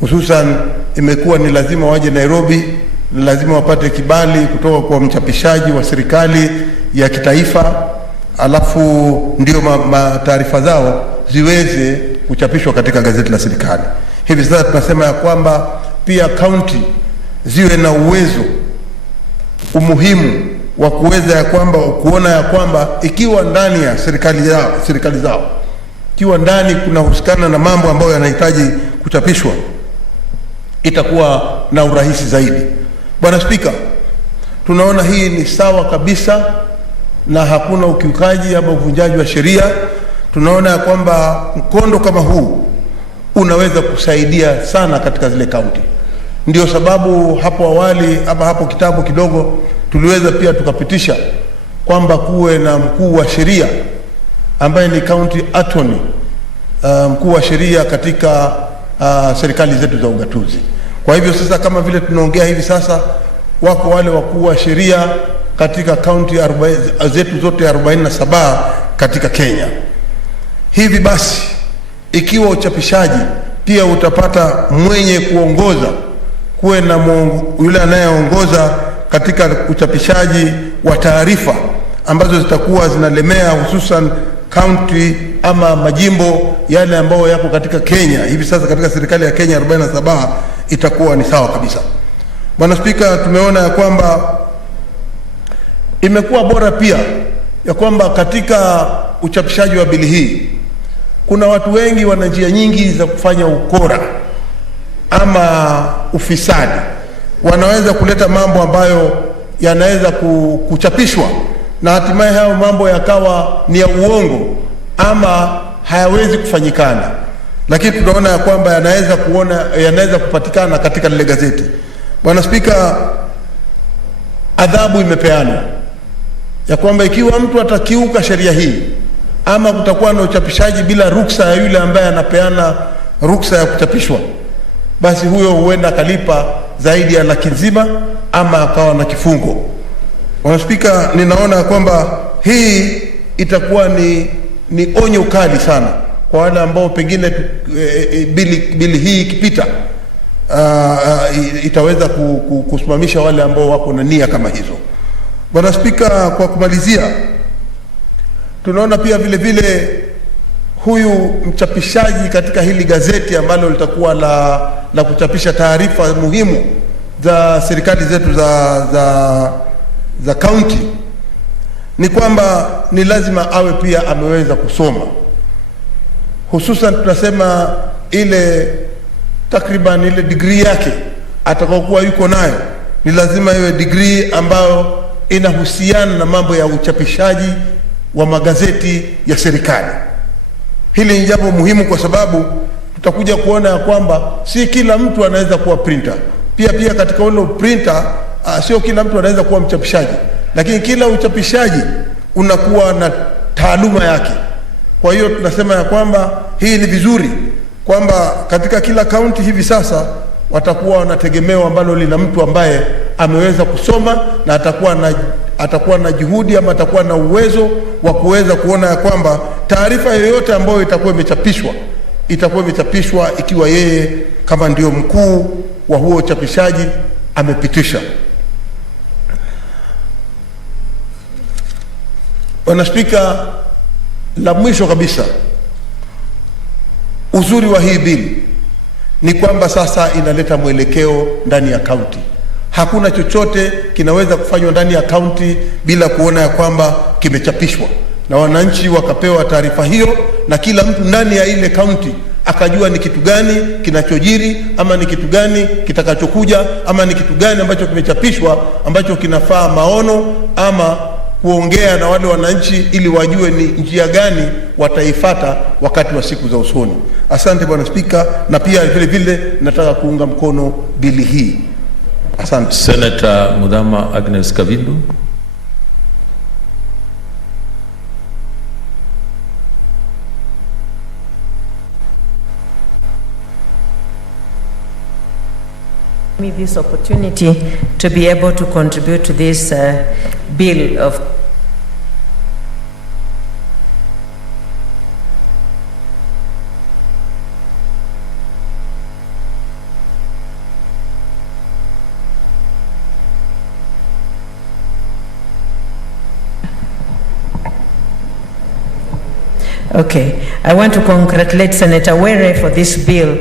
Hususan imekuwa ni lazima waje Nairobi, ni lazima wapate kibali kutoka kwa mchapishaji wa serikali ya kitaifa, alafu ndio taarifa zao ziweze kuchapishwa katika gazeti la serikali. Hivi sasa tunasema ya kwamba pia county ziwe na uwezo, umuhimu wa kuweza ya kwamba kuona ya kwamba ikiwa ndani ya serikali zao ikiwa ndani kuna husikana na mambo ambayo yanahitaji kuchapishwa, itakuwa na urahisi zaidi. Bwana Speaker, tunaona hii ni sawa kabisa na hakuna ukiukaji ama uvunjaji wa sheria. Tunaona ya kwamba mkondo kama huu unaweza kusaidia sana katika zile kaunti. Ndio sababu hapo awali ama hapo kitabu kidogo tuliweza pia tukapitisha kwamba kuwe na mkuu wa sheria ambaye ni county attorney, mkuu wa sheria katika serikali zetu za ugatuzi. Kwa hivyo sasa, kama vile tunaongea hivi sasa, wako wale wakuu wa sheria katika county zetu zote 47 katika Kenya. Hivi basi, ikiwa uchapishaji pia utapata mwenye kuongoza, kuwe na yule anayeongoza katika uchapishaji wa taarifa ambazo zitakuwa zinalemea hususan county ama majimbo yale ambayo yako katika Kenya hivi sasa katika serikali ya Kenya 47, itakuwa ni sawa kabisa. Bwana Speaker, tumeona ya kwamba imekuwa bora pia ya kwamba katika uchapishaji wa bili hii kuna watu wengi wana njia nyingi za kufanya ukora ama ufisadi. Wanaweza kuleta mambo ambayo yanaweza kuchapishwa na hatimaye hayo mambo yakawa ni ya uongo ama hayawezi kufanyikana, lakini tunaona ya kwamba yanaweza kupatikana katika lile gazeti. Bwana Speaker, adhabu imepeanwa ya kwamba ikiwa mtu atakiuka sheria hii ama kutakuwa na uchapishaji bila ruksa ya yule ambaye anapeana ruksa ya kuchapishwa, basi huyo huenda akalipa zaidi ya laki nzima ama akawa na kifungo. Bwana Speaker, ninaona kwamba hii itakuwa ni onyo kali sana kwa wale ambao pengine bili hii ikipita itaweza kusimamisha wale ambao wako na nia kama hizo. Bwana Speaker, kwa kumalizia, tunaona pia vile vile huyu mchapishaji katika hili gazeti ambalo litakuwa la kuchapisha taarifa muhimu za serikali zetu za county, ni kwamba ni lazima awe pia ameweza kusoma. Hususan tunasema ile takriban ile degree yake atakayokuwa yuko nayo ni lazima iwe degree ambayo inahusiana na mambo ya uchapishaji wa magazeti ya serikali. Hili ni jambo muhimu kwa sababu tutakuja kuona ya kwamba si kila mtu anaweza kuwa printer. Pia katika ule printer sio kila mtu anaweza kuwa mchapishaji, lakini kila uchapishaji unakuwa na taaluma yake. Kwa hiyo tunasema ya kwamba hii ni vizuri kwamba katika kila kaunti hivi sasa watakuwa wanategemewa ambalo lina mtu ambaye ameweza kusoma na atakuwa na juhudi ama atakuwa na uwezo wa kuweza kuona ya kwamba taarifa yoyote ambayo itakuwa imechapishwa ikiwa yeye kama ndio mkuu wa huo uchapishaji amepitisha. Bwana Speaker, la mwisho kabisa, uzuri wa hii bili ni kwamba sasa inaleta mwelekeo ndani ya kaunti. Hakuna chochote kinaweza kufanywa ndani ya kaunti bila kuona ya kwamba kimechapishwa na wananchi wakapewa taarifa hiyo, na kila mtu ndani ya ile kaunti akajua ni kitu gani kinachojiri, ama ni kitu gani kitakachokuja, ama ni kitu gani ambacho kimechapishwa ambacho kinafaa maono ama kuongea na wale wananchi ili wajue ni njia gani wataifata wakati wa siku za usoni. Asante Bwana Spika, na pia vile vile nataka kuunga mkono bili hii. Asante. Senator Mudhama Agnes Kavindu. Me this opportunity to be able to contribute to this bill of Okay, I want to congratulate Senator Were for this bill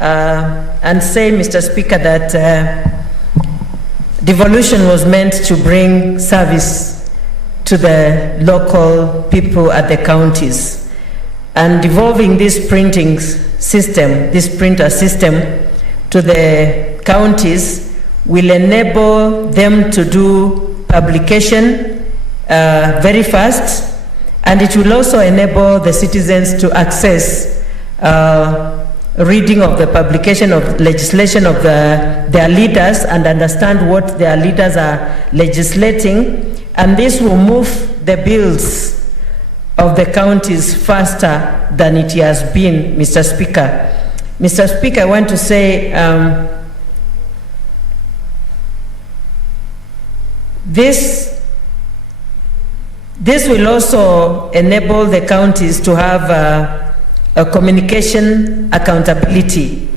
and say, Mr. Speaker, that devolution was meant to bring service to the local people at the counties. And devolving this printing system, this printer system, to the counties will enable them to do publication very fast, and it will also enable the citizens to access reading of the publication of legislation of their leaders and understand what their leaders are legislating, and this will move the bills of the counties faster than it has been, Mr. Speaker. Mr. Speaker, I want to say this will also enable the counties to have a communication accountability,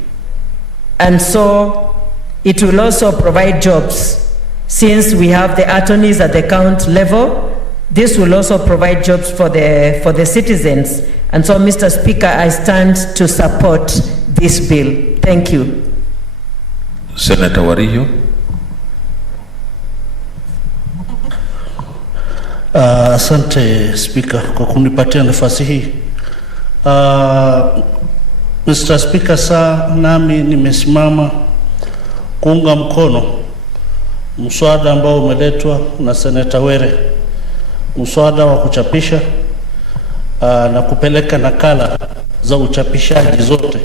and so it will also provide jobs. Since we have the attorneys at the county level, this will also provide jobs for the citizens. And so, Mr. Speaker, I stand to support this bill. Thank you. Senator Wario. Asante Speaker kwa kunipatia nafasi hii. Mr. Speaker, nami nimesimama kuunga mkono mswada ambao umeletwa na Senator Were, mswada wa kuchapisha na kupeleka nakala za uchapishaji zote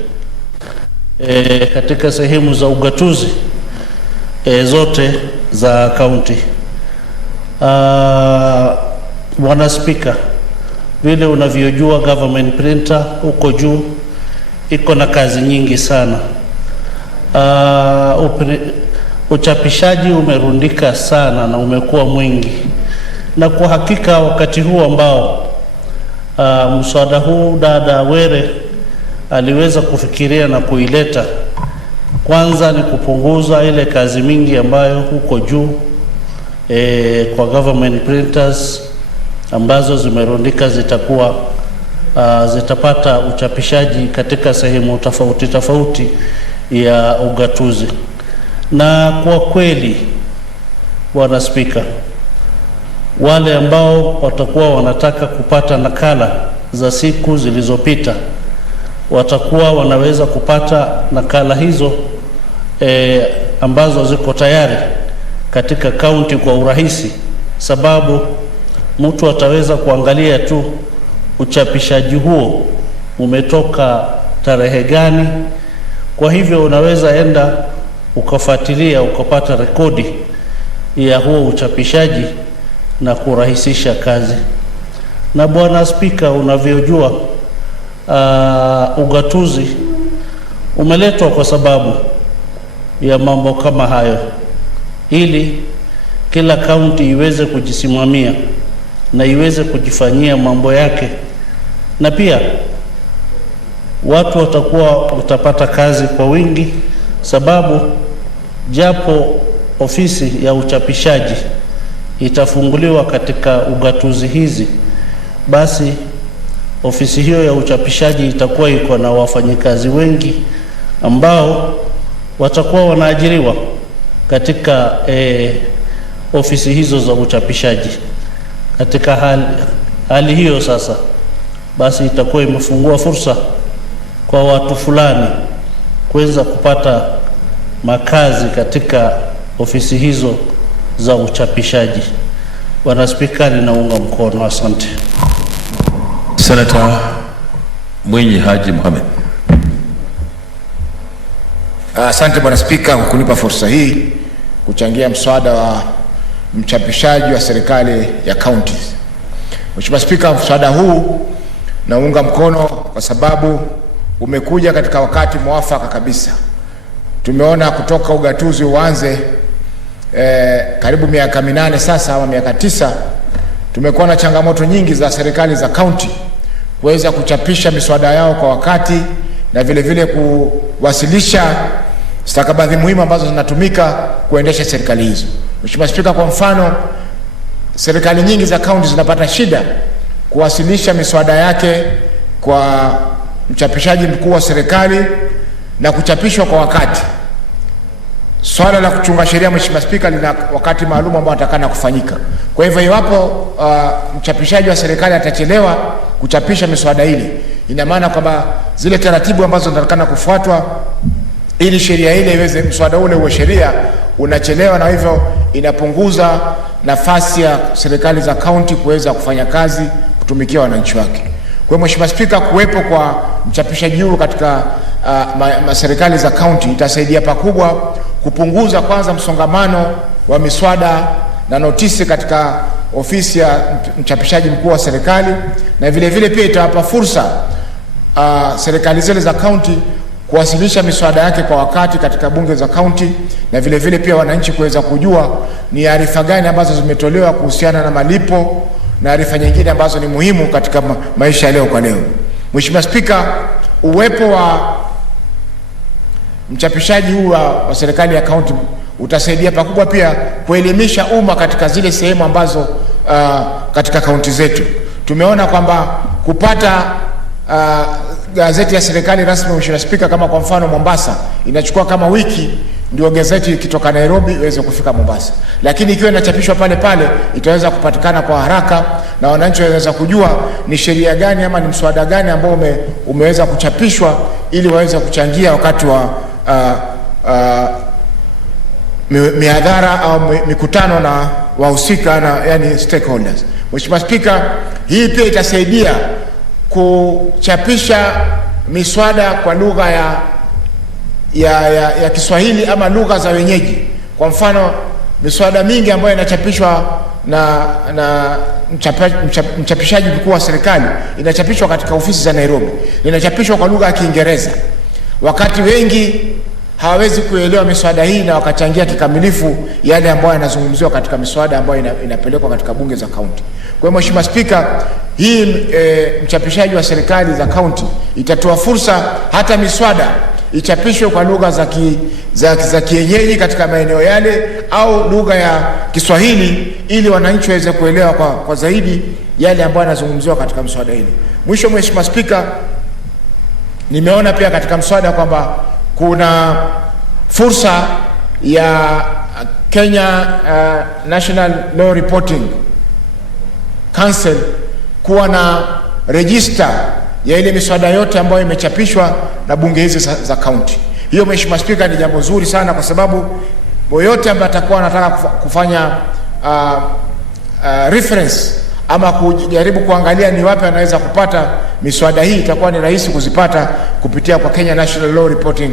katika sehemu za ugatuzi zote za kaunti. Bwana Speaker, vile unavyojua government printer huko juu iko na kazi nyingi sana. Uchapishaji umerundika sana na umekuwa mwingi, na kwa hakika wakati huu ambao mswada huu dada Were aliweza kufikiria na kuileta, kwanza ni kupunguza ile kazi mingi ambayo huko juu kwa government printers ambazo zimerundika zitapata uchapishaji katika sehemu tofauti tofauti ya ugatuzi. Na kwa kweli Bwana Speaker, wale ambao watakuwa wanataka kupata nakala za siku zilizopita watakuwa wanaweza kupata nakala hizo ambazo ziko tayari katika kaunti kwa urahisi, sababu mtu ataweza kuangalia tu uchapishaji huo umetoka tarehe gani. Kwa hivyo unaweza enda ukafuatilia ukapata rekodi ya huo uchapishaji na kurahisisha kazi. Na Bwana Speaker, unavyojua ugatuzi umeletwa kwa sababu ya mambo kama hayo, ili kila kaunti iweze kujisimamia na iweze kujifanyia mambo yake, na pia watu watapata kazi kwa wingi, sababu japo ofisi ya uchapishaji itafunguliwa katika ugatuzi hizi, basi ofisi hiyo ya uchapishaji itakuwa iko na wafanyikazi wengi ambao watakuwa wanaajiriwa katika ofisi hizo za uchapishaji. Katika hali hiyo sasa, basi itakuwa imefungua fursa kwa watu fulani kuweza kupata makazi katika ofisi hizo za uchapishaji. Bwana Spika, ninaunga mkono. Asante. Senator Mwinyi Haji Mohamed. Asante Bwana Spika kwa kunipa fursa hii kuchangia mswada wa mchapishaji wa serikali ya counties. Mheshimiwa Spika, mswada huu naunga mkono kwa sababu umekuja katika wakati mwafaka kabisa. Tumeona kutoka ugatuzi uanze karibu miaka 8 sasa ama miaka 9, tumekuwa na changamoto nyingi za serikali za county kuweza kuchapisha miswada yao kwa wakati na vile vile kuwasilisha stakabadhi muhimu ambazo zinatumika kuendesha serikali hizo. Mheshimiwa Spika, kwa mfano, serikali nyingi za county zinapata shida kuwasilisha miswada yake kwa mchapishaji mkuu wa serikali na kuchapishwa kwa wakati. Swala la kuchunga sheria, Mheshimiwa Spika, lina wakati maalum ambao atakana kufanyika. Kwa hivyo iwapo mchapishaji wa serikali atachelewa kuchapisha miswada hili, ina maana kwamba zile taratibu ambazo zinatakana kufuatwa ili sheria ile iweze, mswada ule uwe sheria, unachelewa, na hivyo inapunguza nafasi ya serikali za county kuweza kufanya kazi kutumikia wananchi wake. Kwa Mheshimiwa Spika, kuwepo kwa mchapishaji huyu katika serikali za county itasaidia pakubwa kupunguza kwanza msongamano wa miswada na notisi katika ofisi ya mchapishaji mkuu wa serikali, na vile vile pia itawapa fursa serikali zile za county kuwasilisha miswada yake kwa wakati katika bunge za county, na vile vile pia wananchi kuweza kujua ni arifa gani ambazo zimetolewa kuhusiana na malipo na arifa nyingine ambazo ni muhimu katika maisha ya leo kwa leo. Mheshimiwa Spika, uwepo wa mchapishaji huu wa serikali ya county utasaidia pakubwa pia kuelimisha umma katika zile sehemu ambazo katika kaunti zetu tumeona kwamba kupata gazeti ya serikali rasmi, Mheshimiwa Spika, kama kwa mfano Mombasa inachukua kama wiki ndio gazeti ikitoka Nairobi iweze kufika Mombasa, lakini ikiwa inachapishwa pale pale itaweza kupatikana kwa haraka na wananchi waweza kujua ni sheria gani ama ni mswada gani ambao umeweza kuchapishwa ili waweze kuchangia wakati wa mihadhara au mikutano na wahusika na yani stakeholders. Mheshimiwa Spika, hii pia itasaidia kuchapisha miswada kwa lugha ya Kiswahili ama lugha za wenyeji. Kwa mfano, miswada mingi ambayo inachapishwa na mchapishaji mkuu wa serikali inachapishwa katika ofisi za Nairobi, inachapishwa kwa lugha ya Kiingereza. Wakati wengi hawawezi kuelewa miswada hii na wakachangia kikamilifu yale ambayo yanazungumziwa katika miswada ambayo inapelekwa katika bunge za county. Kwa hiyo Mheshimiwa Spika, hii mchapishaji wa serikali za county itatoa fursa hata miswada ichapishwe kwa lugha za kienyeji katika maeneo yale au lugha ya Kiswahili ili wananchi waweze kuelewa kwa zaidi yale ambayo yanazungumziwa katika mswada hili. Mwisho, Mheshimiwa Spika, nimeona pia katika mswada kwamba kuna fursa ya Kenya National Law Reporting Council kuwa na register ya ile miswada yote ambayo imechapishwa na bunge hizi za county. Hiyo Mheshimiwa Spika ni jambo zuri sana, kwa sababu yoyote ambaye atakuwa anataka kufanya reference ama kujaribu kuangalia ni wapi anaweza kupata miswada hii, itakuwa ni rahisi kuzipata kupitia kwa Kenya National Law Reporting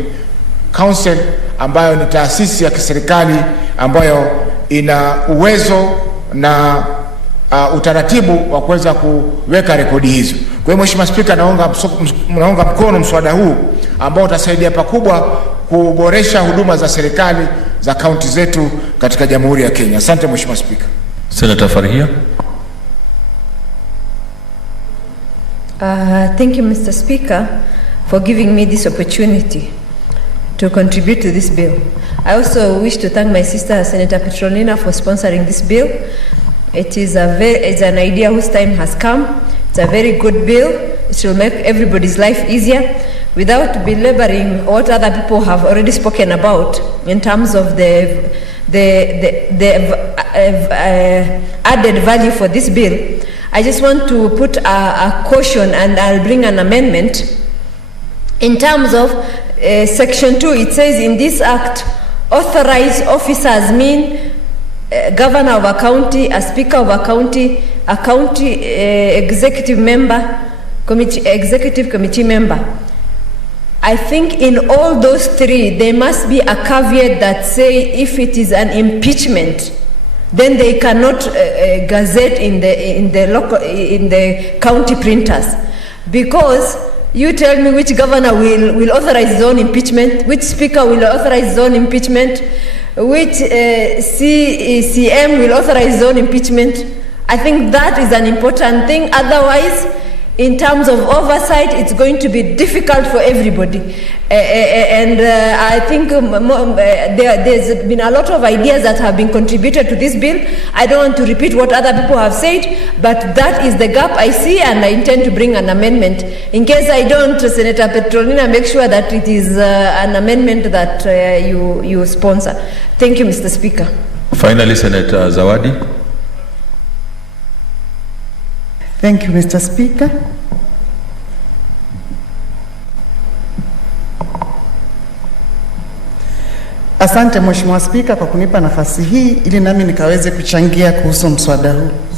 Council, ambayo ni taasisi ya kiserikali ambayo ina uwezo na utaratibu wa kuweza kuweka rekodi hizo. Kwa hiyo Mheshimiwa Spika, naunga mkono mswada huu ambao utasaidia pakubwa kuboresha huduma za serikali za kaunti zetu katika Jamhuri ya Kenya. Asante Mheshimiwa Spika. Senator Farhia. Thank you, Mr. Speaker, for giving me this opportunity to contribute to this bill. I also wish to thank my sister, Senator Petronina, for sponsoring this bill. It's an idea whose time has come. It's a very good bill. It will make everybody's life easier without belaboring what other people have already spoken about in terms of the added value for this bill. I just want to put a caution, and I'll bring an amendment In terms of Section 2, it says in this act, authorized officers mean governor of a county, a speaker of a county executive member, executive committee member. I think in all those three, there must be a caveat that say if it is an impeachment, then they cannot gazette in the county printers, because you tell me which governor will authorize his own impeachment, which speaker will authorize his own impeachment, which CM will authorize his own impeachment. I think that is an important thing. Otherwise, in terms of oversight, it's going to be difficult for everybody. I think there's been a lot of ideas that have been contributed to this bill. I don't want to repeat what other people have said, but that is the gap I see, and I intend to bring an amendment. In case I don't, Senator Petronina, make sure that it is an amendment that you sponsor. Thank you, Mr. Speaker. Finally, Senator Zawadi. Thank you, Mr. Speaker. Asante Mheshimiwa Spika kwa kunipa nafasi hii ili nami nikaweze kuchangia kuhusu mswada huu.